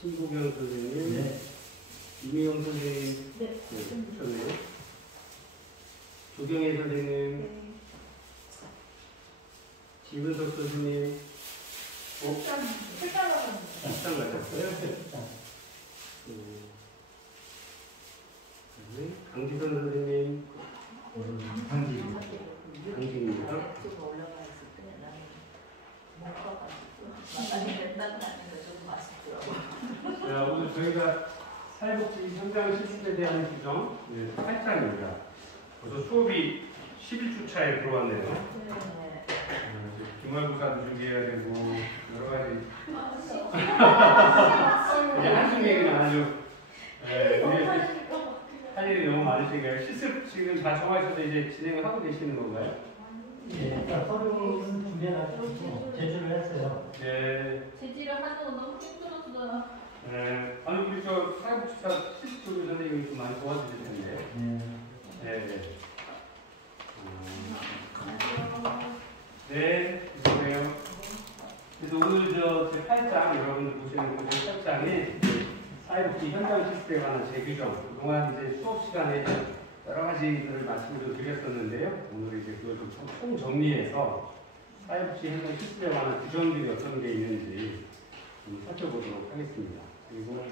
신보경 선생님, 네. 이미영 선생님, 네. 좋네요. 조경혜 선생님, 네. 지문석 선생님, 색깔 맞았어요? 강지선 선생님, 강지입니다. 올라가 있을 때 나는 못 가가지고 맨날 다니는 좀 맛있더라고. 자, 오늘 저희가 사회복지 현장 실습에 대한 규정 8장입니다. 벌써 수업이 11주차에 들어왔네요. 네. 기말고사도 준비해야 되고 여러 가지 한숨이기는 아주 할 일이 너무 많으시니까요. 실습 지금 다 정하셔서 이제 진행을 하고 계시는 건가요? 예, 서류는 준비해가지고 제출을 했어요. 네. 제지를 하는 거 너무 힘들었어요. 네. 아니 우리 저 사회복지사 실습 조교 선생님이 좀 많이 도와주실 텐데. 네. 네, 그래요. 그래서 오늘 제 8장, 여러분들 보시는 그 8장에 사회복지 현장 실습에 관한 재규정, 그동안 이제 수업 시간에 여러 가지들을 말씀을 드렸었는데요. 오늘 이제 그걸 좀 총정리해서 사회복지 현장 실습에 관한 규정들이 어떤 게 있는지 좀 살펴보도록 하겠습니다. 그리고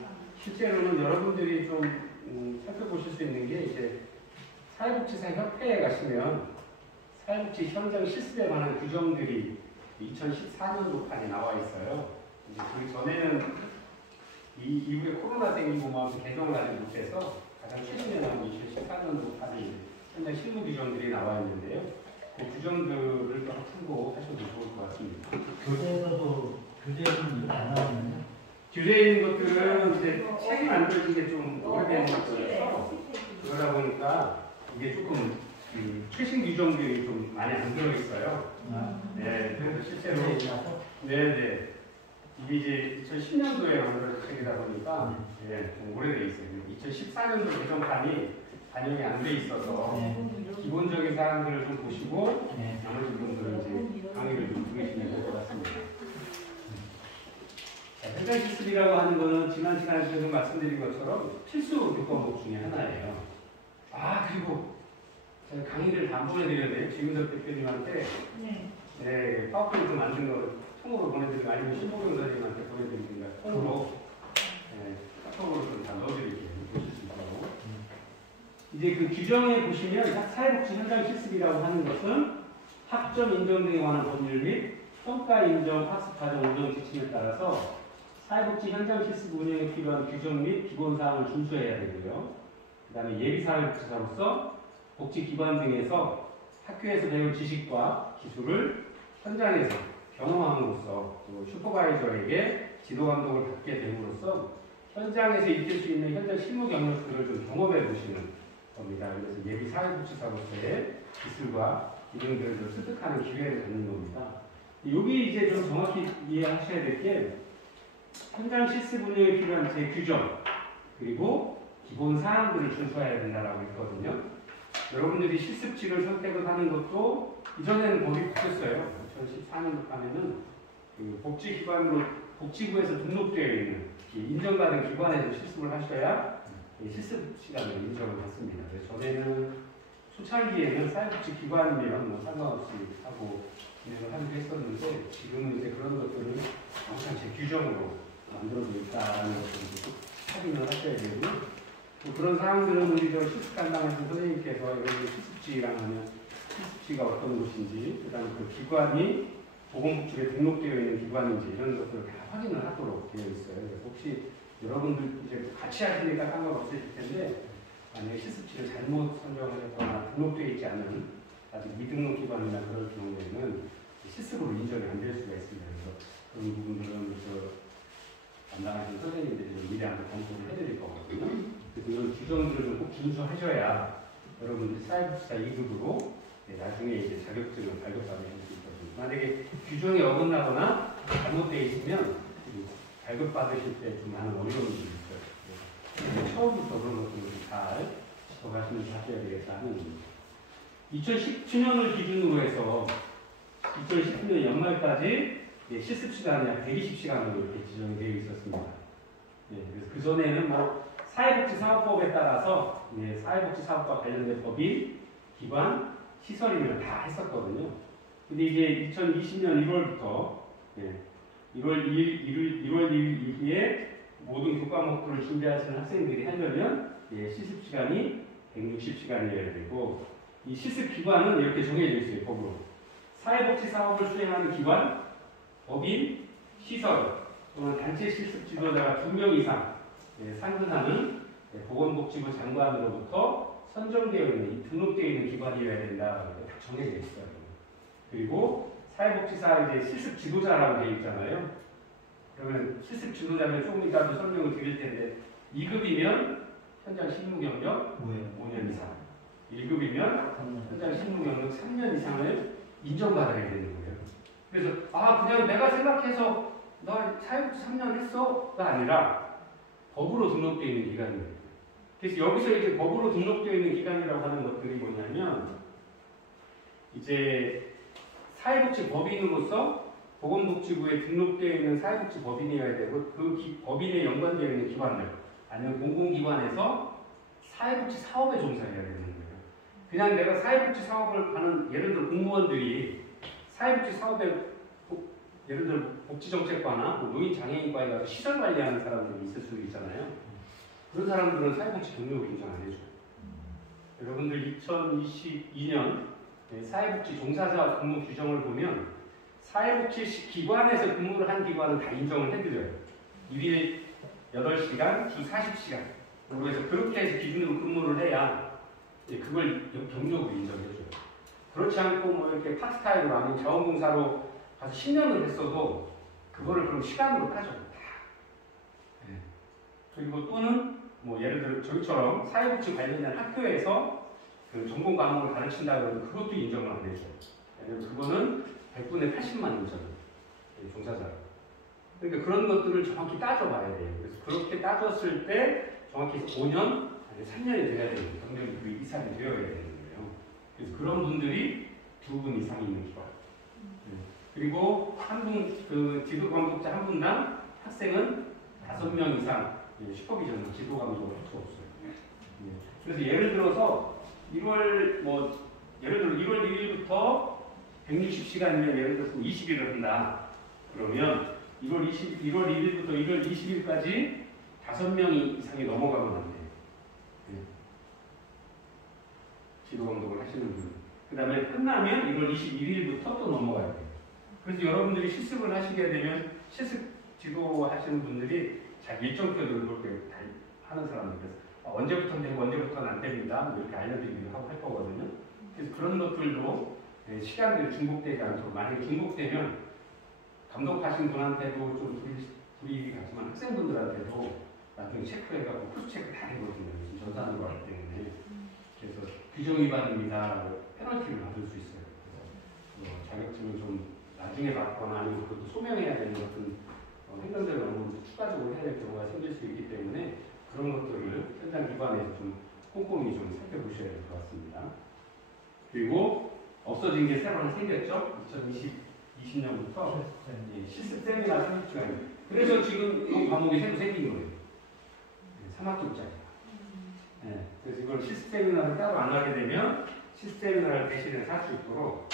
실제로는 여러분들이 좀 살펴보실 수 있는 게 이제 사회복지사 협회에 가시면 사회복지 현장 실습에 관한 규정들이 2014년도까지 나와 있어요. 이제 그 전에는 이후에 코로나 생기고 막 개정을 아직 못해서 가장 최근에 나온 2014년도까지 현장 실무 규정들이 나와 있는데요. 그 규정들을 좀 참고하셔도 좋을 것 같습니다. 교재에서도 교재는 안 나오는데. 규제에 있는 것들은 이제 책이 만들어진 게 좀 오래된 것들이라서 그러다 보니까 이게 조금 최신 규정들이 좀 많이 안 들어있어요. 네, 그래서 실제로 네네 이게 이제 2010년도에 만들어진 책이다 보니까 좀 오래돼 있어요. 2014년도 개정판이 반영이 안 돼 있어서 기본적인 사항들을 좀 보시고 나머지 부분들은 이제 강의를 좀 들으시면 될 것 같습니다. 현장 실습이라고 하는 것은 지난 시간에 계속 말씀드린 것처럼 필수 요건목 중에 하나예요. 그리고 제가 강의를 다 보내드렸는데 지문석 대표님한테 파워포인트 만든 거 통으로 보내드리고 아니면 신보경 선생님한테 보내드리든가 통으로 카톡으로 좀 다 넣어드릴게요. 보실 수 있도록. 이제 그 규정에 보시면 사회복지 현장 실습이라고 하는 것은 학점 인정 등에 관한 법률 및 평가 인정 학습 과정 운영 지침에 따라서 사회복지 현장 실습 운영에 필요한 규정 및 기본사항을 준수해야 되고요. 그 다음에 예비사회복지사로서 복지기관 등에서 학교에서 배운 지식과 기술을 현장에서 경험함으로써 또 슈퍼바이저에게 지도감독을 받게 됨으로써 현장에서 익힐 수 있는 현장 실무 경력들을 좀 경험해 보시는 겁니다. 그래서 예비사회복지사로서의 기술과 기능들을 좀 습득하는 기회를 갖는 겁니다. 여기 이제 좀 정확히 이해하셔야 될 게 현장 실습 운영에 필요한 제 규정 그리고 기본 사항들을 준수해야 된다라고 했거든요. 여러분들이 실습지를 선택을 하는 것도 이전에는 법이 바뀌었어요. 2014년도 가면은 그 복지기관으로 복지부에서 등록되어 있는 인정받은 기관에서 실습을 하셔야 실습 시간을 인정을 받습니다. 그래서 전에는 초창기에는 사회복지기관이면 뭐 상관없이 하고 진행을 하기도 했었는데 지금은 이제 그런 것들을 항상 제 규정으로 만들어져 있다는 것들을 확인을 하셔야 되고 또 그런 사항들은 우리 실습 담당하신 선생님께서 여기 실습지랑 하면 실습지가 어떤 곳인지 그다음에 그 기관이 보건복지부에 등록되어 있는 기관인지 이런 것들을 다 확인을 하도록 되어 있어요. 그래서 혹시 여러분들 이제 같이 하시니까 상관없으실 텐데 만약에 실습지를 잘못 선정을 했거나 등록되어 있지 않은 아직 미등록 기관이나 그럴 경우에는 실습으로 인정이 안 될 수가 있습니다. 그래서 그런 부분들은 담당하신 선생님들이 미리 한번 검토를 해드릴 거거든요. 그래서 이런 규정들을 꼭 준수하셔야 여러분들이 사회복지사 2급으로 나중에 이제 자격증을 발급받으실 수 있거든요. 만약에 규정이 어긋나거나 잘못되어 있으면 발급받으실 때 좀 많은 어려움들이 있어요. 처음부터 그런 것들을 잘 짚어가시면서 하셔야 되겠다 하는 겁니다. 2017년을 기준으로 해서 2019년 연말까지 실습 시간이 약 120시간으로 이렇게 지정이 되어 있었습니다. 그전에는 뭐 사회복지사업법에 따라서 사회복지사업과 관련된 법인, 기관, 시설이면 다 했었거든요. 근데 이제 2020년 1월부터 1월 1일 이후에 모든 교과목들을 준비하시는 학생들이 하려면 실습 시간이 160시간이어야 되고, 이 실습 기관은 이렇게 정해져 있어요, 법으로. 사회복지 사업을 수행하는 기관, 법인, 시설, 또는 단체 실습 지도자가 2명 이상 상근하는 보건복지부 장관으로부터 선정되어 있는, 등록되어 있는 기관이어야 된다. 딱 정해져 있어요. 그리고 사회복지사 이제 실습 지도자라고 되어 있잖아요. 그러면 실습 지도자면 조금 이따도 설명을 드릴 텐데, 2급이면 현장 실무 경력 5년 이상, 1급이면 현장 실무 경력 3년 이상을 인정받아야 되는 거예요. 그래서 그냥 내가 생각해서 너 사회복지 3년 했어가 아니라 법으로 등록되어 있는 기관이에요. 그래서 여기서 이제 법으로 등록되어 있는 기관이라고 하는 것들이 뭐냐면, 이제 사회복지 법인으로서 보건복지부에 등록되어 있는 사회복지 법인이어야 되고, 그 법인에 연관되어 있는 기관들 아니면 공공기관에서 사회복지 사업에 종사해야 되는 거예요. 그냥 내가 사회복지 사업을 하는, 예를 들어 공무원들이 사회복지 사업에 예를 들어 복지정책과나 노인장애인과에 가서 시설 관리하는 사람들이 있을 수도 있잖아요. 그런 사람들은 사회복지 경력을 인정 안 해줘요. 여러분들 2022년 사회복지 종사자 근무 규정을 보면 사회복지 기관에서 근무를 한 기관은 다 인정을 해드려요. 일일 8시간, 주 40시간. 그래서 그렇게 해서 기준으로 근무를 해야 그걸 경력으로 인정해줘요. 그렇지 않고 뭐 이렇게 파트타임으로 아니면 자원봉사로 가서 10년을 했어도 그거를 그럼 시간으로 따져요. 그리고 또는 뭐 예를 들어 저희처럼 사회복지 관련된 학교에서 그 전공 과목을 가르친다 그러면 그것도 인정을 안 해줘요. 왜냐면 그거는 100분의 80만 인정이에요. 종사자. 그러니까 그런 것들을 정확히 따져봐야 돼요. 그래서 그렇게 따졌을 때 정확히 5년, 아니 3년이 돼야 되는 거예요. 경력이 그 이상이 되어야 되는 거예요. 그래서 그런 분들이 2분 이상 있는 기관. 그리고 한 분, 그 지도 감독자 한 분당 학생은 5명 이상 슈퍼비전, 지도 감독을 할 수 없어요. 그래서 예를 들어서 1월 1일부터 160시간이면 예를 들어서 20일을 한다. 그러면 1월 1일부터 1월 20일까지 5명이 이상이 넘어가면 안 돼요. 지도 감독을 하시는 분. 그 다음에 끝나면 1월 21일부터 또 넘어가야 돼요. 그래서 여러분들이 실습을 하시게 되면 실습 지도하시는 분들이 자기 일정표들을 그렇게 다 하는 사람들. 언제부터 되고 언제부터는 안 됩니다. 이렇게 알려드리기도 하고 할 거거든요. 그래서 그런 것들도 시간들이 중복되지 않도록, 만약에 중복되면 감독하신 분한테도 좀 불이익이 가지만 학생분들한테도 나중에 체크해가지고 크로스체크 다 되거든요. 전산으로 하기 때문에. 그래서 규정 위반입니다. 페널티를 받을 수 있어요. 그래서 자격증을 좀 나중에 받거나 아니면 그것도 소명해야 되는 것은 행정적인 업무를 추가적으로 해야 될 경우가 생길 수 있기 때문에 그런 것들을 현장 기관에서 좀 꼼꼼히 좀 살펴보셔야 될 것 같습니다. 그리고 없어진 게 새로 하나 생겼죠? 2020년부터 실습 세미나 30시간. 그래서 지금 이 과목이 새로 생긴 거예요. 3학기짜리. 그래서 이걸 실습 세미나를 따로 안 하게 되면 실습 세미나를 대신해서 할 수 있도록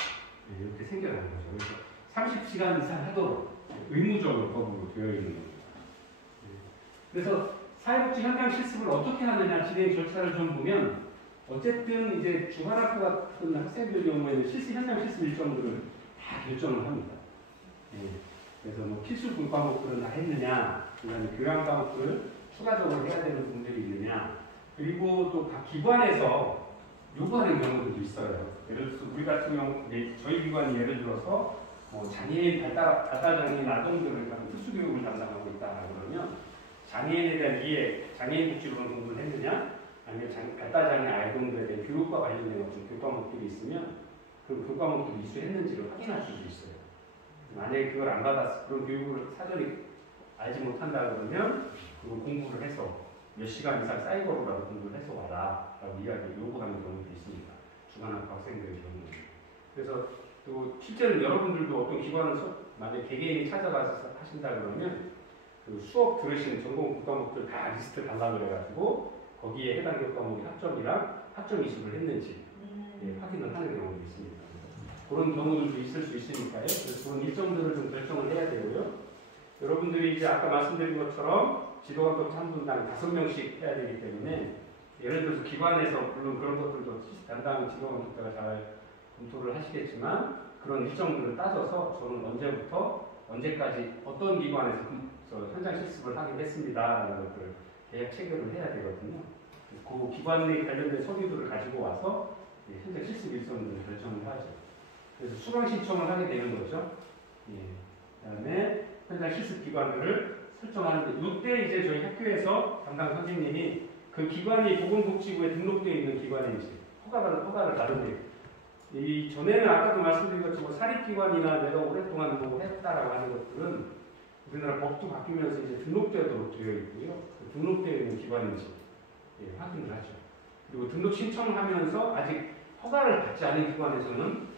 이렇게 생겨나는 거죠. 그래서 30시간 이상 하도록 의무적으로 법으로 되어 있는 겁니다. 그래서 사회복지 현장 실습을 어떻게 하느냐 진행 절차를 좀 보면, 어쨌든 이제 중간학교 같은 학생들 경우에는 현장 실습 일정들을 다 결정을 합니다. 그래서 뭐 필수 과목들은 다 했느냐, 그다음에 교양 과목들을 추가적으로 해야 되는 부분들이 있느냐, 그리고 또 각 기관에서 요구하는 경우들도 있어요. 예를 들어서 우리 같은 경우, 저희 기관이 예를 들어서 뭐 장애인 발달장애인 아동들을 특수교육을 담당하고 있다 그러면 장애인에 대한 이해, 장애인 복지로는 공부를 했느냐, 아니면 발달장애 아동들에 대한 교육과 관련된 어떤 교과목들이 있으면 그 교과목들이 이수했는지를 확인할 수도 있어요. 만약에 그걸 안 받았어, 그런 교육을 사전에 알지 못한다 그러면 그걸 공부를 해서 몇 시간 이상 사이버로라도 공부를 해서 와라 라고 이야기를 요구하는 경우도 있습니다. 중간학교 학생들의 경우는. 그래서 또 실제로 여러분들도 어떤 기관을 만약에 개개인이 찾아가서 하신다 그러면 그 수업 들으신 전공 교과목들 다 리스트 달라고 그래가지고 거기에 해당 교과목의 학점이랑 학점 이수를 했는지 확인을 하는 경우도 있습니다. 그런 경우들도 있을 수 있으니까요. 그래서 그런 일정들을 좀 결정을 해야 되고요. 여러분들이 이제 아까 말씀드린 것처럼 지도감독 3분당 5명씩 해야 되기 때문에 예를 들어서 기관에서 물론 그런 것들도 담당 지도감독자가 잘 검토를 하시겠지만 그런 일정들을 따져서 저는 언제부터 언제까지 어떤 기관에서 현장 실습을 하기로 했습니다라는 것들을 계약 체결을 해야 되거든요. 그 기관 내 관련된 서류들을 가지고 와서 현장 실습 일정들을 결정을 하죠. 그래서 수강 신청을 하게 되는 거죠. 그다음에 현장 실습 기관들을 설정하는데 이때 이제 저희 학교에서 담당 선생님이 그 기관이 보건복지부에 등록되어 있는 기관인지 허가를 받은데 이 전에는 아까도 말씀드린 것처럼 사립기관이나 내가 오랫동안 뭐 했다라고 하는 것들은 우리나라 법도 바뀌면서 이제 등록되도록 되어 있고요. 그 등록되어 있는 기관인지 확인을 하죠. 그리고 등록 신청하면서 아직 허가를 받지 않은 기관에서는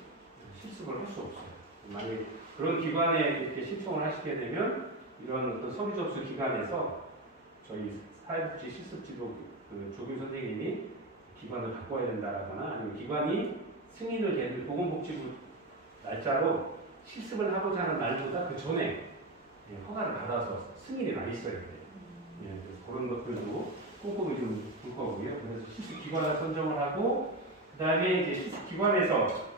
실습을 할 수 없어요. 만약에 그런 기관에 이렇게 신청을 하시게 되면 이런 어떤 서류 접수 기관에서 저희 사회복지 실습지도 그 조교 선생님이 기관을 바꿔야 된다거나 아니면 기관이 승인을 걔들 보건복지부 날짜로 실습을 하고자 하는 날보다 그 전에 허가를 받아서 승인이 나 있어야 돼요. 그래서 그런 것들도 꼼꼼히 좀 볼 거고요. 그래서 실습 기관을 선정을 하고 그 다음에 이제 실습 기관에서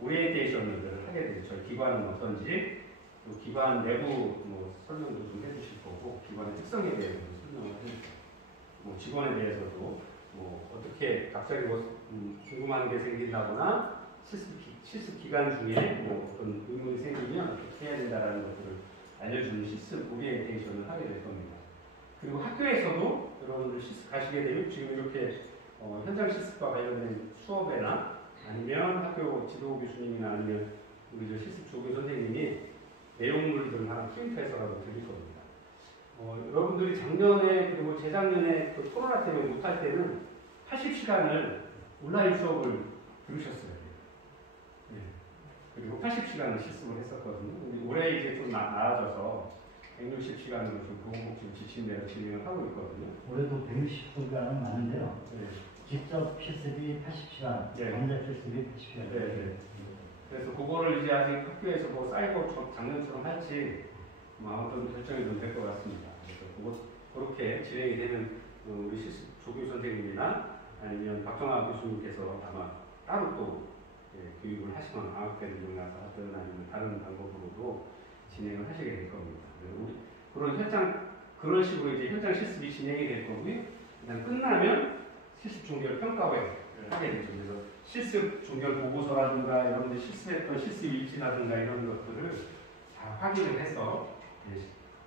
오리엔테이션을 하게 되죠. 저희 기관은 어떤지 또 기관 내부 뭐 설명도 좀 해주실 거고 기관의 특성에 대해서 설명을 해주시고 뭐 직원에 대해서도 뭐 어떻게 갑자기 뭐 궁금한 게 생긴다거나 실습 기간 중에 뭐 어떤 의문이 생기면 어떻게 해야 된다라는 것들을 알려주는 실습 오리엔테이션을 하게 될 겁니다. 그리고 학교에서도 여러분들 실습 가시게 되면 지금 이렇게 현장 실습과 관련된 수업이나 아니면 학교 지도 교수님이나 아니면 우리 실습 조교 선생님이 내용물들을 하나 프린트해서라도 드릴 겁니다. 여러분들이 작년에 그리고 재작년에 그 코로나 때문에 못할 때는 80시간을 온라인 수업을 들으셨어요. 그리고 80시간을 실습을 했었거든요. 올해 이제 좀 나아져서 160시간으로 좀 보건복지부 지침대로 진행을 하고 있거든요. 올해도 160시간은 많은데요. 직접 실습이 80시간, 전자 실습이 80시간. 그래서 그거를 이제 아직 학교에서 뭐 사이버 작년처럼 할지 아무튼 결정이 좀 될 것 같습니다. 그래서 그렇게 진행이 되면 우리 실습 조교 선생님이나 아니면 박정아 교수님께서 아마 따로 또 교육을 하시거나 방학때를 이용해서 하든 아니면 다른 방법으로도 진행을 하시게 될 겁니다. 그런 식으로 이제 현장 실습이 진행이 될 거고요. 그다음 끝나면 실습 종결 평가회를 하게 되죠. 그래서 실습 종결 보고서라든가 여러분들 실습했던 실습 일지라든가 이런 것들을 다 확인을 해서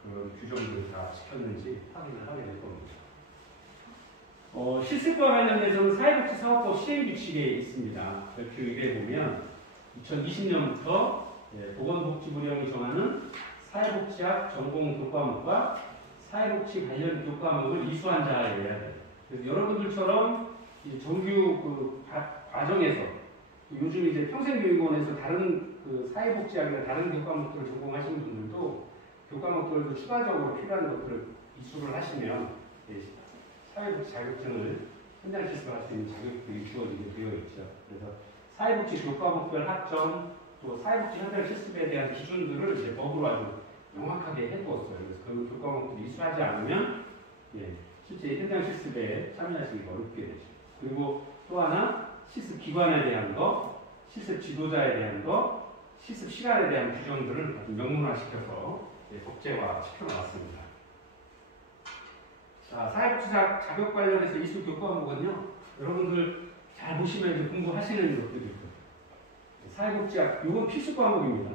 그 규정들을 다 지켰는지 확인을 하게 될 겁니다. 실습과 관련해서는 사회복지사업법 시행규칙에 있습니다. 그 교육에 보면 2020년부터 보건복지부령이 정하는 사회복지학 전공 교과목과 사회복지 관련 교과목을 이수한 자여야 돼요. 그래서 여러분들처럼 정규 그 과정에서 요즘 이제 평생교육원에서 다른 그 사회복지학이나 다른 교과목들을 전공하시는 분들도 교과목들도 추가적으로 필요한 것들을 이수를 하시면 사회복지 자격증을 현장 실습할 수 있는 자격증이 주어지게 되어 있죠. 그래서 사회복지 교과목별 학점 또 사회복지 현장 실습에 대한 기준들을 이제 법으로 아주 명확하게 해두었어요. 그래서 그 교과목들을 이수하지 않으면 실제 현장 실습에 참여하시기가 어렵게 되죠. 그리고 또 하나 실습 기관에 대한 거, 실습 지도자에 대한 거, 실습 시간에 대한 규정들을 아주 명문화시켜서 법제화 시켜놨습니다. 자, 사회복지사 자격 관련해서 이수 교과목은요, 여러분들 잘 보시면 이제 공부하시는 것들이 있거든요. 사회복지학, 이건 필수 과목입니다.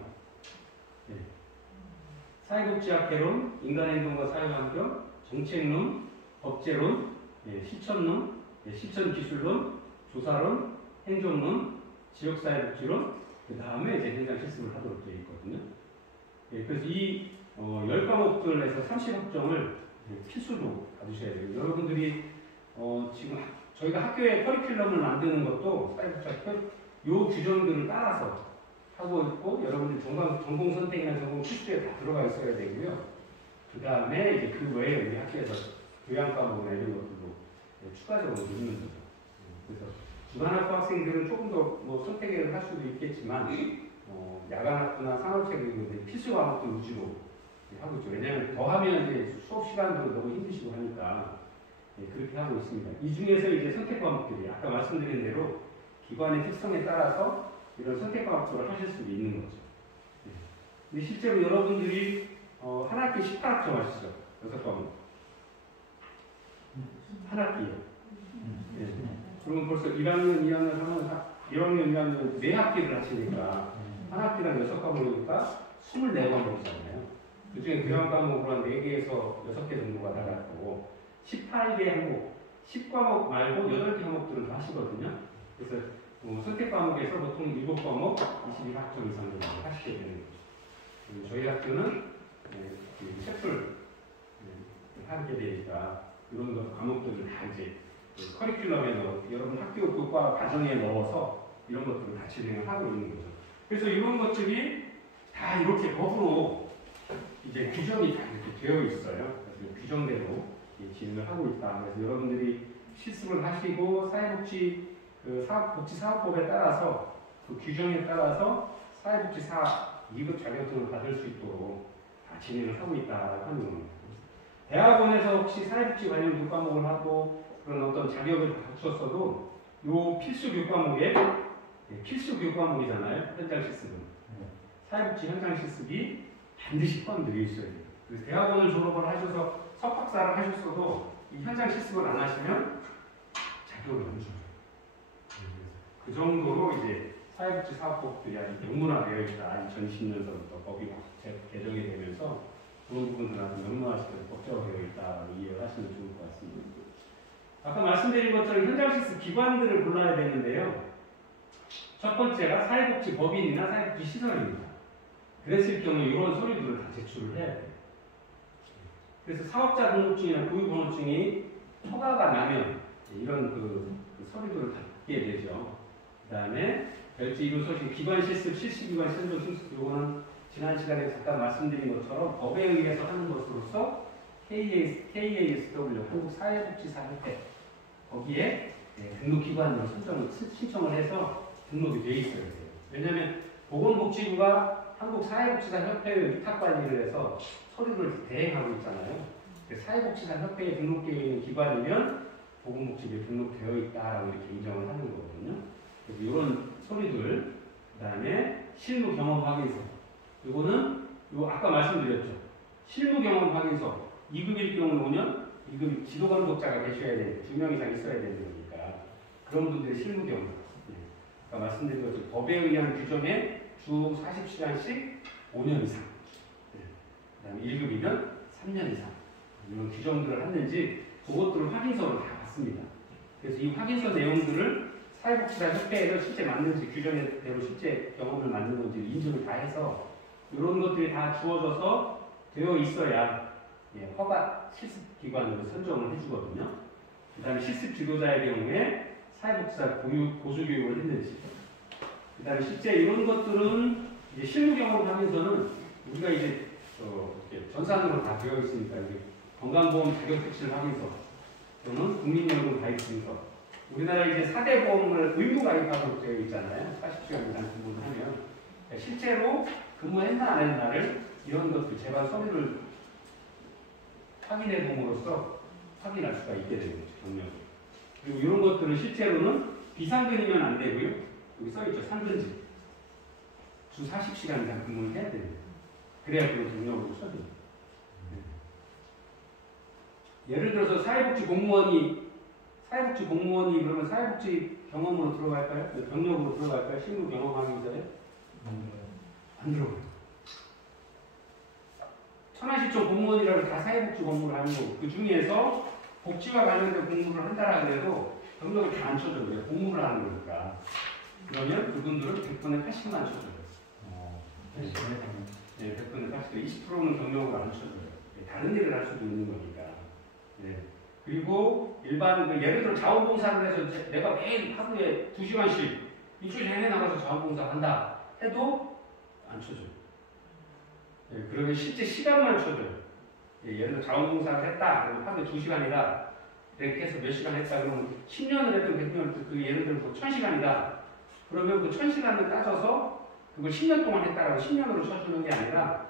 사회복지학 개론, 인간행동과 사회환경, 정책론, 법제론, 실천론, 실천기술론, 조사론, 행정론, 지역사회복지론, 그 다음에 이제 현장 실습을 하도록 되어 있거든요. 그래서 이 10과목들에서 30학점을 필수로 받으셔야 돼요. 여러분들이 지금 저희가 학교에 커리큘럼을 만드는 것도 사회복지학 요 규정들을 따라서 하고 있고 여러분들 전공 선택이나 전공 필수에 다 들어가 있어야 되고요. 그 다음에 이제 그 외에 우리 학교에서 교양 과목이나 이런 것들도 추가적으로 넣는 거죠. 그래서 주간학부 학생들은 조금 더 뭐 선택을 할 수도 있겠지만 야간학부나 산업체계는 필수 과목도 위주로 하고 있죠. 왜냐하면 더 하면 이제 수업 시간도 너무 힘드시고 하니까 그렇게 하고 있습니다. 이 중에서 이제 선택 과목들이 아까 말씀드린 대로 기관의 특성에 따라서 이런 선택 과목들을 하실 수도 있는 거죠. 근데 실제로 여러분들이 한 학기 18학점 하시죠? 6과목. 한 학기에. 그러면 벌써 1학년, 2학년, 3학년, 1학년, 2학년 4학기를 하시니까 한 학기당 6과목이니까 24과목이잖아요. 그 중에 교양 과목으로 한 4개에서 6개 정도가 나갔고 18개 항목, 10과목 말고 8개 항목들을 다 하시거든요. 그래서 선택 과목에서 보통 7과목 22학점 이상 정도 하시게 되는 거죠. 저희 학교는 셰프를 하게 되니까 이런 과목들을 다 이제 커리큘럼에 여러분 학교 교과 과정에 넣어서 이런 것들을 다 진행을 하고 있는 거죠. 그래서 이런 것들이 다 이렇게 법으로 이제 규정이 다 이렇게 되어 있어요. 그래서 규정대로 진행을 하고 있다. 그래서 여러분들이 실습을 하시고 사회복지 복지사업법에 따라서 그 규정에 따라서 사회복지사 2급 자격증을 받을 수 있도록 다 진행을 하고 있다고 하는 겁니다. 대학원에서 혹시 사회복지 관련 교과목을 하고 그런 어떤 자격을 갖췄어도 요 필수 교과목에 필수 교과목이잖아요. 현장 실습은. 사회복지 현장 실습이 반드시 포함되어 있어야 돼요. 그래서 대학원을 졸업을 하셔서 석박사를 하셨어도 이 현장 실습을 안 하시면 자격을 안 줘요. 그 정도로 이제 사회복지 사업법들이 아주 명문화되어 있다. 2010년서부터 법이 개정이 되면서 그런 부분들 아주 명문화시켜서 법제화되어 있다고 이해를 하시면 좋을 것 같습니다. 아까 말씀드린 것처럼 현장 실습 기관들을 골라야 되는데요. 첫 번째가 사회복지 법인이나 사회복지 시설입니다. 그랬을 경우 이런 서류들을 다 제출을 해야 돼요. 그래서 사업자 등록증이나 고유번호증이 허가가 나면 이런 그 서류들을 받게 되죠. 그 다음에 별지 이루 소식 기관 실습, 실시기관 선정 실습 요거는 지난 시간에 잠깐 말씀드린 것처럼 법에 의해서 하는 것으로서 KASW 한국사회복지사협회 거기에 등록기관으로 신청을 해서 등록이 돼 있어야 돼요. 왜냐하면 보건복지부가 한국사회복지사협회의 위탁관리를 해서 서류를 대행하고 있잖아요. 사회복지사협회에 등록되어 있는 기관이면 보건복지부에 등록되어 있다라고 이렇게 인정을 하는 거거든요. 그래서 이런 서류들, 그 다음에 실무 경험 확인서. 이거는 아까 말씀드렸죠. 실무 경험 확인서 2급일 경우는 5년, 2급 지도감독자가 계셔야 되는 2명 이상 있어야 되는 거니까 그런 분들의 실무 경험. 아까 말씀드린 것처럼 법에 의한 규정에 주 40시간씩 5년 이상. 그 다음에 1급이면 3년 이상. 이런 규정들을 했는지 그것들을 확인서로 다 받습니다. 그래서 이 확인서 내용들을 사회복지사 협회에서 실제 맞는지 규정대로 실제 경험을 맞는 건지 인증을 다 해서 이런 것들이 다 주어져서 되어 있어야 허가 실습기관으로 선정을 해주거든요. 그 다음에 실습 지도자의 경우에 사회복지사 고수교육을 했는지 그 다음에 실제 이런 것들은 이제 실무 경험을 하면서는 우리가 이제 전산으로 다 되어 있으니까 이제 건강보험 자격특실 확인서 또는 국민연금 가입증서 우리나라 이제 4대 보험을 의무 가입하도록 되어 있잖아요. 40시간 이상 근무를 하면 실제로 근무했나 안 했나를 이런 것들 제발 서류를 확인해 봄으로써 확인할 수가 있게 되는 거죠. 경력을. 그리고 이런 것들은 실제로는 비상근이면 안 되고요. 여기 써있죠. 상근직. 주 40시간 이상 근무를 해야 됩니다. 그래야 그 경력으로 써집니다. 예를 들어서 사회복지 공무원이 그러면 사회복지 경험으로 들어갈까요? 경력으로 들어갈까요? 실무 경험하기 전에? 안 들어가요. 천안시청 공무원이라고 다 사회복지 공무를 하는 거고 그 중에서 복지와 관련된 공무를 한다라 그래도 경력을 다 안 쳐줘요. 왜? 공무를 하는 거니까. 그러면 그분들은 100분에 80만 쳐줘요. 네, 100분에 80. 20%는 경력을 안 쳐줘요. 다른 일을 할 수도 있는 거니까. 네. 그리고 일반 예를 들어 자원봉사를 해서 내가 매일 하루에 2시간씩 일주일 내내 나가서 자원봉사 한다 해도 안 쳐줘요. 네, 그러면 실제 시간만 쳐줘요. 예를 들어 자원봉사를 했다. 그러면 하루에 2시간이다. 이렇게 해서 몇 시간 했다. 그러면 10년을 했던 100년, 그 예를 들어 1000시간이다. 그러면 그 1000시간을 따져서 그걸 10년 동안 했다라고 10년으로 쳐주는 게 아니라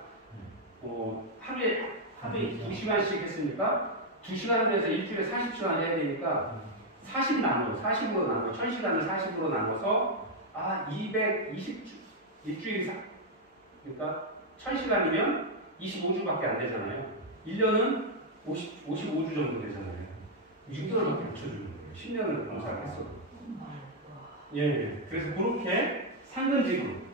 하루에 2시간씩 했으니까 2시간을 해서 일주일에 40시간 해야 되니까 40으로 나눠 1000시간을 40으로 나눠서 220일주일 그러니까 1000시간이면 25주밖에 안 되잖아요. 1년은 55주 정도 되잖아요. 6개월밖에 안 쳐주는 거예요. 10년을 봉사를 했어도. 예, 그래서 그렇게 상근지구.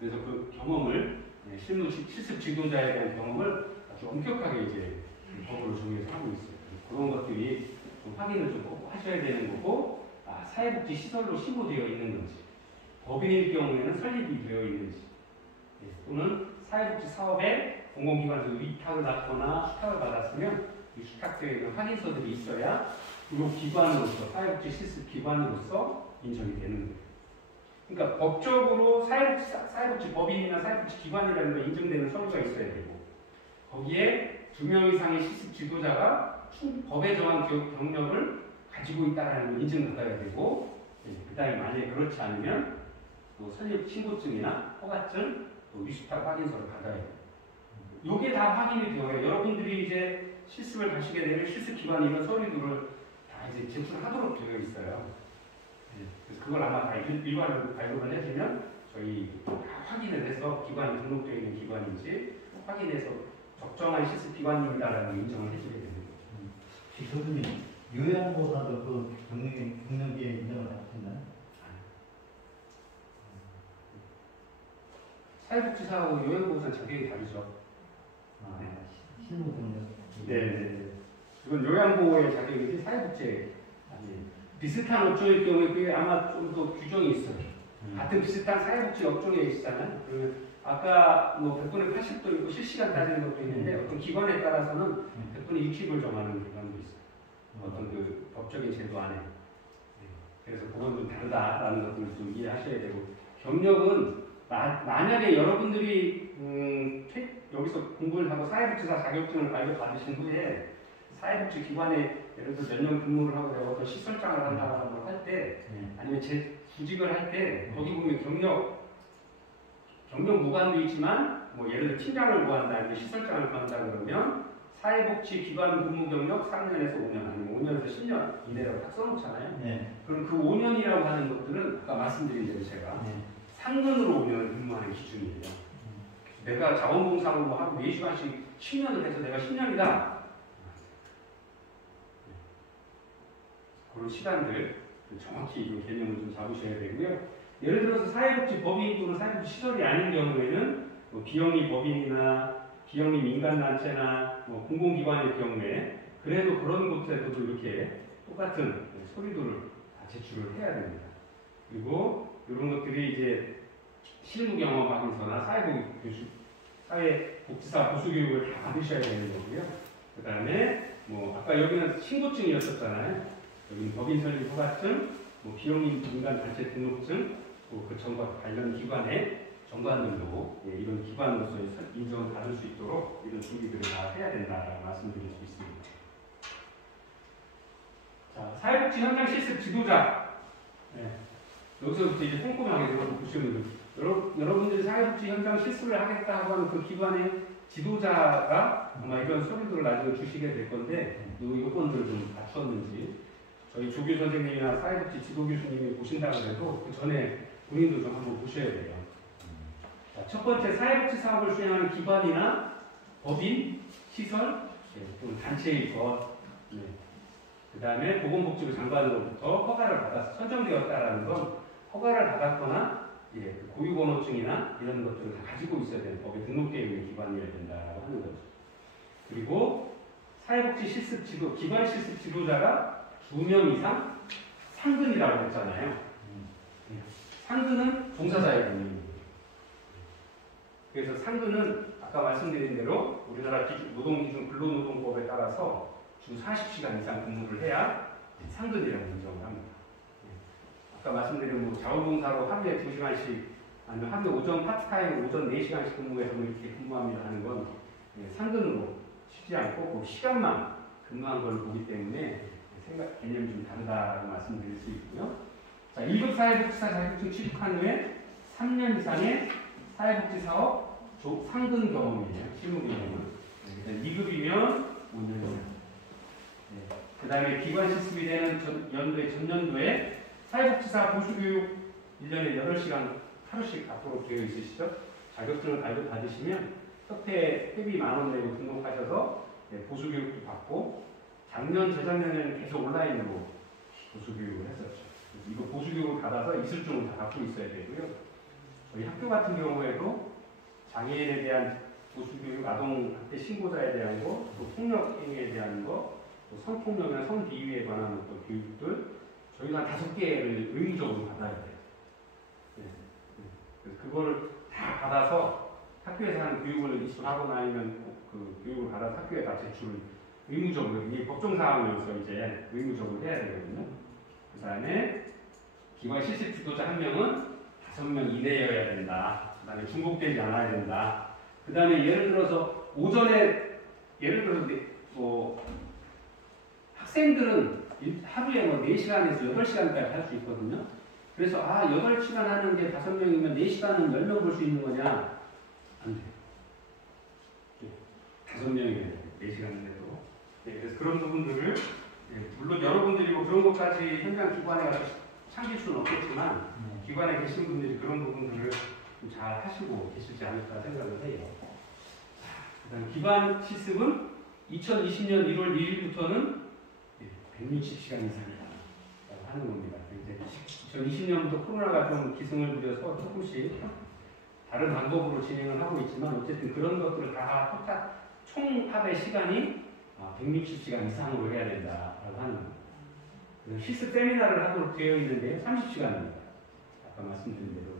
그래서 그 경험을 실습 지도자에 대한 경험을 아주 엄격하게 이제 법으로 정해서 하고 있어요. 그런 것들이 좀 확인을 좀 꼭 하셔야 되는 거고, 사회복지 시설로 신고되어 있는 건지, 법인일 경우에는 설립이 되어 있는지, 또는 사회복지 사업에 공공기관에서 위탁을 받거나 수탁을 받았으면 이 수탁되어 있는 확인서들이 있어야 그 기관으로서 사회복지 실습 기관으로서 인정이 되는 거예요. 그러니까 법적으로 사회복지 법인이나 사회복지 기관이라는 걸 인정되는 서류가 있어야 되고, 거기에 2명 이상의 실습 지도자가 법에 정한 경력을 가지고 있다는 걸 인증받아야 되고, 그 다음에 만약에 그렇지 않으면 또 설립 신고증이나 허가증, 또 위수탁 확인서를 받아야 돼요. 이게 다 확인이 되어요. 여러분들이 이제 실습을 가시게 되면 실습 기관 이런 서류들을 다 이제 제출하도록 되어 있어요. 그래서 그걸 아마 다 일괄적으로 발급을 해주면 저희 다 확인을 해서 기관이 등록되어 있는 기관인지 확인해서 적정한 실습 기관입니다라는 걸 인정을 해주게 되는 거죠. 교수님, 요양보호사도 그 경력에 인정을 받으시나요? 사회복지사하고 요양보호사 자격이 다르죠. 실무 경력. 네. 이건 요양보호의 자격이지 사회복지에 비슷한 업종일 경우에 그게 아마 좀 더 규정이 있어요. 같은 비슷한 사회복지 업종에 있잖아요. 그러면 아까 뭐 100분의 80도 있고 실시간 따지는 것도 있는데 어떤 기관에 따라서는 100분의 60을 정하는 기관도 있어요. 어떤 그 법적인 제도 안에. 그래서 그건 좀 다르다라는 것들을 좀 이해하셔야 되고, 경력은 만약에 여러분들이 여기서 공부를 하고 사회복지사 자격증을 발급받으신 후에 사회복지 기관에 예를 들어 몇 년 근무를 하고 내가 어떤 시설장을 한다고 할 때, 아니면 제 구직을 할 때 거기 보면 경력 무관도 있지만 뭐 예를 들어 팀장을 구한다, 아니면 시설장을 구한다 그러면 사회복지 기관 근무 경력 3년에서 5년, 아니면 5년에서 10년 이내라고 딱 써놓잖아요. 그럼 그 5년이라고 하는 것들은 아까 말씀드린 대로 제가 상근으로 5년을 근무하는 기준이에요. 내가 자원봉사로 뭐 하고 4시간씩 10년을 해서 내가 10년이다. 그런 시간들 정확히 이 개념을 좀 잡으셔야 되고요. 예를 들어서 사회복지 법인 또는 사회복지 시설이 아닌 경우에는 뭐 비영리 법인이나 비영리 민간단체나 뭐 공공기관의 경우에 그래도 그런 곳에서도 이렇게 똑같은 서류들을 다 제출을 해야 됩니다. 그리고 이런 것들이 이제 실무 경험 확인서나 사회복지사 보수교육을 다 받으셔야 되는 거고요. 그 다음에 뭐 아까 여기는 신고증이었었잖아요. 여기 법인 설립 허가증, 뭐 비영리 민간단체 등록증, 그 정과 관련 기관의 정관들도 이런 기관으로서 인정을 받을 수 있도록 이런 준비들을 다 해야 된다라고 말씀드릴 수 있습니다. 자, 사회복지 현장 실습 지도자. 여기서부터 이제 꼼꼼하게 보시면 여러분들이 사회복지 현장 실습을 하겠다 하고 하는 그 기관의 지도자가 아마 이런 서류들을 나중에 주시게 될 건데 이 요건들을 좀 갖추었는지 저희 조교 선생님이나 사회복지 지도 교수님이 보신다고 해도 그 전에 본인도 좀 한번 보셔야 돼요. 자, 첫 번째 사회복지 사업을 수행하는 기관이나 법인, 시설, 또는 단체의 것. 그 다음에 보건복지부 장관으로부터 허가를 받아서 선정되었다라는 건 허가를 받았거나 그 고유번호증이나 이런 것들을 다 가지고 있어야 되는 법에 등록되어 있는 기관이어야 된다고 하는 거죠. 그리고 사회복지 실습 지도, 기관 실습 지도자가 2명 이상 상근이라고 했잖아요. 상근은 종사자의 개념입니다. 그래서 상근은 아까 말씀드린 대로 우리나라 노동기준 근로노동법에 따라서 주 40시간 이상 근무를 해야 상근이라고 인정을 합니다. 아까 말씀드린 뭐 자원봉사로 하루에 2시간씩 아니면 하루에 오전 파트타임 오전 4시간씩 근무해서 이렇게 근무합니다 하는 건 상근으로 쉬지 않고 그 시간만 근무한 걸 보기 때문에 생각 개념이 좀 다르다고 말씀드릴 수 있고요. 자, 2급 사회복지사 자격증 취득한 후에 3년 이상의 사회복지 사업 상근 경험이에요. 실무 경험은. 2급이면 5년 이상. 그 다음에 기관 실습이 되는 전년도에 사회복지사 보수교육 1년에 8시간 하루씩 앞으로 되어 있으시죠? 자격증을 발급받으시면 협회 회비 10,000원 내고 등록하셔서 보수교육도 받고 작년, 재작년에는 계속 온라인으로 보수교육을 했었죠. 이거 보수교육을 받아서 이술증을 다 갖고 있어야 되고요. 저희 학교 같은 경우에도 장애인에 대한 보수교육, 아동학대 신고자에 대한 거, 또 폭력행위에 대한 거, 또 성폭력이나 성비위에 관한 어떤 교육들 저희가 한 5개를 의무적으로 받아야 돼요. 그래서 그거를 다 받아서 학교에서 하는 교육을 이수하거나 아니면 그 교육을 받아서 학교에 다 제출을 의무적으로, 이게 법정사항이어서 이제 의무적으로 해야 되거든요. 그 다음에 기관 실습 지도자 1명은 5명 이내여야 된다. 그 다음에 중복되지 않아야 된다. 그 다음에 예를 들어서 오전에, 예를 들어서 학생들은 하루에 4시간에서 8시간까지 할 수 있거든요. 그래서 8시간 하는 게 5명이면 4시간은 10명 볼 수 있는 거냐? 안 돼요. 5명이면 4시간을 해도. 그래서 그런 부분들을, 물론 여러분들이 뭐 그런 것까지 현장 기관에 가서 참길 수는 없겠지만, 기관에 계신 분들이 그런 부분들을 좀 잘 하시고 계시지 않을까 생각을 해요. 그 다음 기관 실습은 2020년 1월 1일부터는 160시간 이상이다 하는 겁니다. 이제 2020년부터 코로나가 좀 기승을 부려서 조금씩 다른 방법으로 진행을 하고 있지만 어쨌든 그런 것들을 다 총합의 시간이 160시간 이상으로 해야 된다라고 하는 겁니다. 실습 세미나를 하도록 되어 있는데 30시간입니다. 아까 말씀드린 대로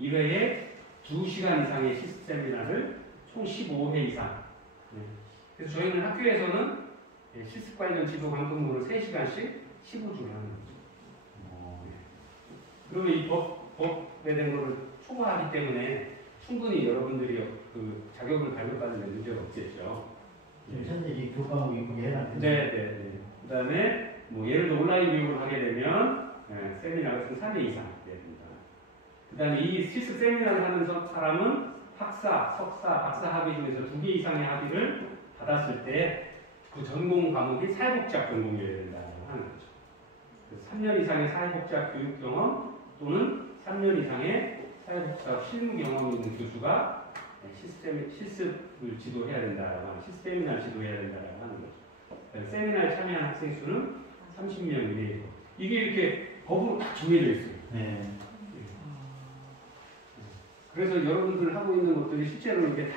1회에 2시간 이상의 실습 세미나를 총 15회 이상. 그래서 저희는 학교에서는 실습 관련 지도 강등물을 3시간씩 15주를 하는 거죠. 그러면 이 법에 대한 거를 초과하기 때문에 충분히 여러분들이 그 자격을 발급받는 데 문제가 없겠죠. 현재 이 교과목이 거기에 해당됩니다. 네. 그 다음에 예를 들어 온라인 교육을 하게 되면 세미나가 총 3회 이상 돼야 됩니다. 그 다음에 이 실습 세미나를 하는 사람은 학사, 석사, 박사 학위 중에서 2개 이상의 학위를 받았을 때 그 전공 과목이 사회복지학 전공이어야 된다고 하는 거죠. 그래서 3년 이상의 사회복지학 교육 경험 또는 3년 이상의 사회복지학 실무 경험이 있는 교수가 실습을 지도해야 된다라고 하는, 실습 세미나를 지도해야 된다라고 하는 거죠. 세미나에 참여한 학생 수는 30명 이내에서. 이게 이렇게 법으로 딱 정해져 있어요. 네. 그래서 여러분들 하고 있는 것들이 실제로 이게 다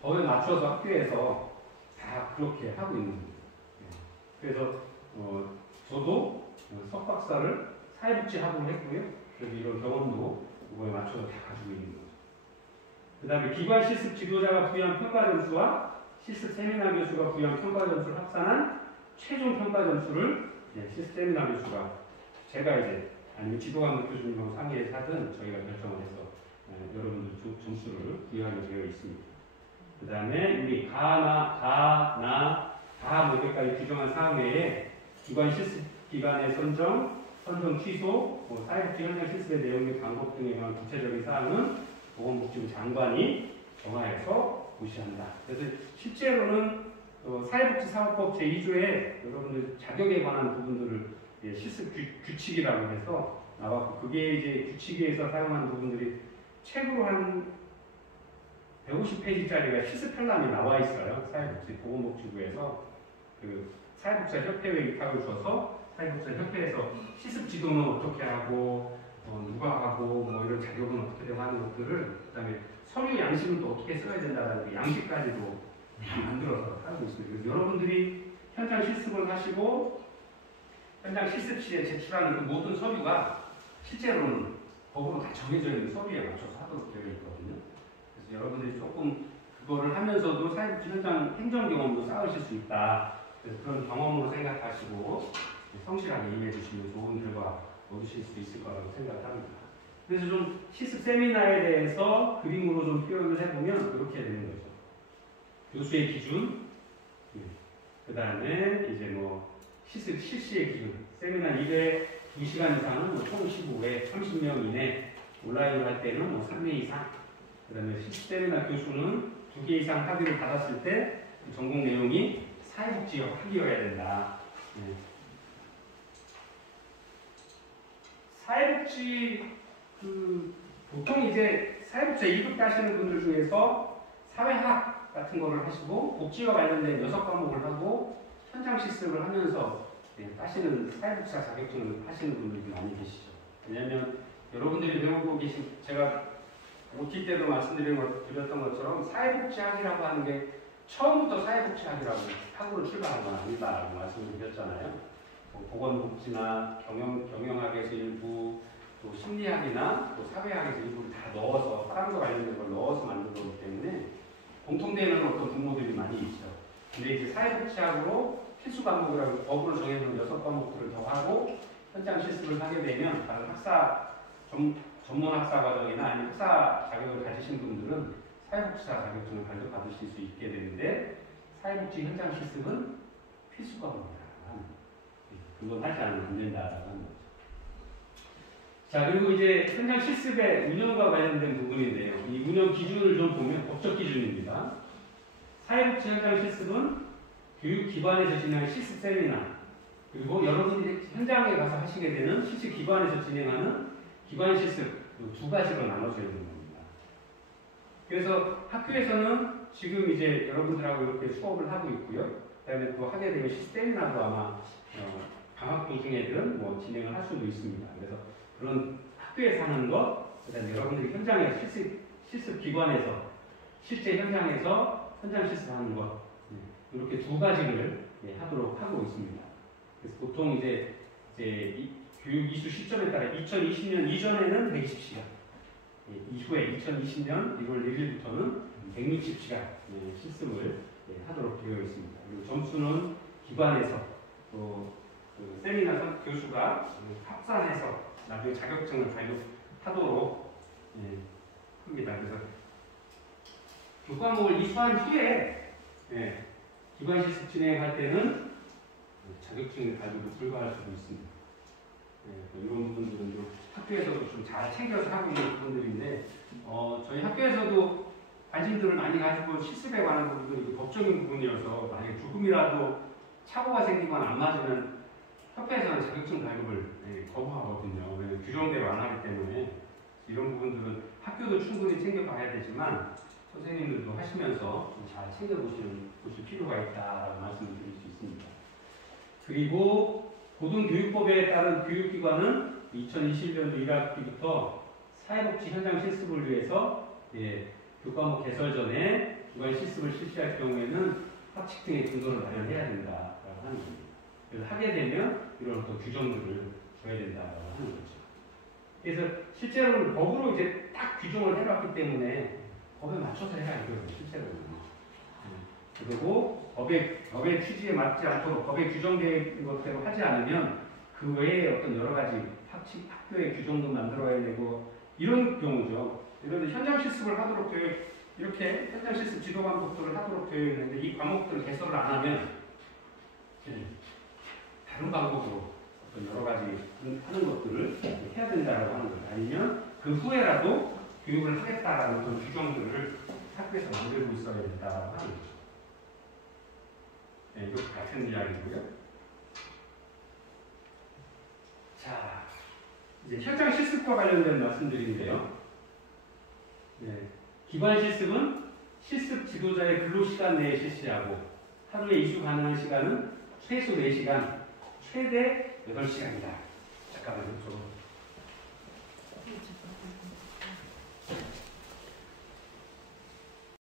법에 맞춰서 학교에서 다 그렇게 하고 있는 거예요. 그래서 저도 석박사를 사회복지학으로 했고요. 그래서 이런 경험도 그거에 맞춰서 다 가지고 있는 거죠. 그 다음에 기관 실습 지도자가 부여한 평가 점수와 실습 세미나 교수가 부여한 평가 점수를 합산한 최종 평가 점수를 실습 세미나 교수가 제가 이제 아니면 지도감독 교수님하고 상의해서 하든 저희가 결정을 해서 여러분들 점수를 부여하게 되어 있습니다. 그 다음에 우리 가 여기까지 규정한 사항 외에 기관 실습 기간의 선정 취소, 사회복지 현장 실습의 내용 및 방법 등에 관한 구체적인 사항은 보건복지부 장관이 정하여서 고시한다. 그래서 실제로는 사회복지사업법 제2조에 여러분들 자격에 관한 부분들을 실습 규칙이라고 해서 나왔고, 그게 이제 규칙에서 사용한 부분들이 책으로 한 150페이지짜리가 실습 편람이 나와 있어요. 사회복지 보건복지부에서 그 사회복지사 협회에 위탁을 줘서 사회복지사 협회에서 실습 지도는 어떻게 하고 누가 하고 이런 자격은 어떻게 되고 하는 것들을, 그다음에 서류 양식은 또 어떻게 써야 된다라는 그 양식까지도 다 만들어서 하고 있습니다. 그래서 여러분들이 현장 실습을 하시고 현장 실습 시에 제출하는 그 모든 서류가 실제로는 법으로 다 정해져 있는 서류에 맞춰서 하도록 되어 있거든요. 그래서 여러분들이 조금 그거를 하면서도 사회복지 현장 행정 경험도 쌓으실 수 있다. 그래서 그런 경험으로 생각하시고 성실하게 임해 주시면 좋은 결과 얻으실 수 있을 거라고 생각합니다. 그래서 좀 실습 세미나에 대해서 그림으로 좀 표현을 해보면 그렇게 되는 거죠. 교수의 기준, 그 다음에 이제 뭐 실시의 기준, 세미나 202시간 이상은 총 15회, 30명 이내, 온라인으로 할 때는 뭐 3회 이상, 그 다음에 세미나 교수는 2개 이상 학위를 받았을 때 전공 내용이 사회복지 학위여야 된다. 네. 사회복지 보통 이제 사회복지 1급 따시는 분들 중에서 사회학 같은 거를 하시고 복지와 관련된 6과목을 하고 현장 실습을 하면서 따시는 사회복지사 자격증을 하시는 분들이 많이 계시죠. 왜냐하면 여러분들이 배우고 계신, 제가 OT 때도 말씀드렸던 것처럼 사회복지학이라고 하는 게 처음부터 사회복지학이라고 학으로 출발한 건 아니다라고 말씀을 드렸잖아요. 보건복지나 경영학에서 일부, 또 심리학이나 또 사회학에서 일부를 다 넣어서 사람과 관련된 걸 넣어서 만든 거기 때문에 공통되는 어떤 분모들이 많이 있죠. 근데 이제 사회복지학으로 필수 과목이라고 법으로 정해놓은 6과목들을 더 하고 현장 실습을 하게 되면 다른 전문 학사 과정이나 아니면 학사 자격을 가지신 분들은 사회복지사 자격증을 발급받으실 수 있게 되는데 사회복지 현장 실습은 필수 과목이다. 그건 하지 않으면 안 된다라고 하는 거죠. 자, 그리고 이제 현장 실습의 운영과 관련된 부분인데요. 이 운영 기준을 좀 보면 법적 기준입니다. 사회복지 현장 실습은 교육기관에서 진행하는 실습 세미나, 그리고 여러분이 현장에 가서 하시게 되는 실습기관에서 진행하는 기관 실습, 두 가지로 나눠져 있는 겁니다. 그래서 학교에서는 지금 이제 여러분들하고 이렇게 수업을 하고 있고요. 그 다음에 또 하게 되면 실습 세미나도 아마 방학 도중에든 뭐 진행을 할 수도 있습니다. 그래서 그런 학교에서 하는 것, 그 다음에 여러분들이 현장에 실습 기관에서 실제 현장에서 현장 실습하는 것, 이렇게 두 가지를 하도록 하고 있습니다. 그래서 보통 이제 교육 이수 시점에 따라 2020년 이전에는 120시간, 이후에 2020년 1월 1일부터는 160시간 실습을 하도록 되어 있습니다. 그리고 점수는 기관에서 또 세미나 교수가 합산해서 나중에 자격증을 발급하도록 합니다. 그래서 교과목을 이수한 후에 기관 실습 진행할 때는 자격증 발급을 불가할 수도 있습니다. 이런 부분들은 좀 학교에서도 좀 잘 챙겨서 하고 있는 부분들인데 저희 학교에서도 관심들을 많이 가지고 실습에 관한 부분들이 법적인 부분이어서 만약에 조금이라도 착오가 생기거나 안 맞으면 협회에서는 자격증 발급을 거부하거든요. 규정대로 안 하기 때문에 이런 부분들은 학교도 충분히 챙겨봐야 되지만 선생님들도 하시면서 좀 잘 챙겨보실 필요가 있다라고 말씀을 드릴 수 있습니다. 그리고 고등교육법에 따른 교육기관은 2021년도 1학기부터 사회복지 현장 실습을 위해서 교과목 개설 전에 기관 실습을 실시할 경우에는 학칙 등의 근거를 마련해야 된다라고 하는 겁니다. 그래서 하게 되면 이런 어떤 규정들을 줘야 된다라고 하는 거죠. 그래서 실제로는 법으로 이제 딱 규정을 해놨기 때문에 법에 맞춰서 해야 이거예요, 실제로는. 그리고 법의 취지에 맞지 않도록 법에 규정된 것대로 하지 않으면 그 외에 어떤 여러 가지 학교의 규정도 만들어야 되고 이런 경우죠. 예를 들어 현장 실습을 하도록 이렇게 현장 실습 지도 방법들을 하도록 되어 있는데 이 과목들을 개설을 안 하면 다른 방법으로 어떤 여러 가지 하는 것들을 해야 된다라고 하는 거예요. 아니면 그 후에라도 교육을 하겠다라는 어떤 규정들을 학교에서 만들고 있어야 된다라고 하는 거죠. 이거 같은 이야기고요. 자, 이제 현장 실습과 관련된 말씀드린데요. 기관 실습은 실습 지도자의 근로시간 내에 실시하고 하루에 이수 가능한 시간은 최소 4시간, 최대 8시간이다. 잠깐만요.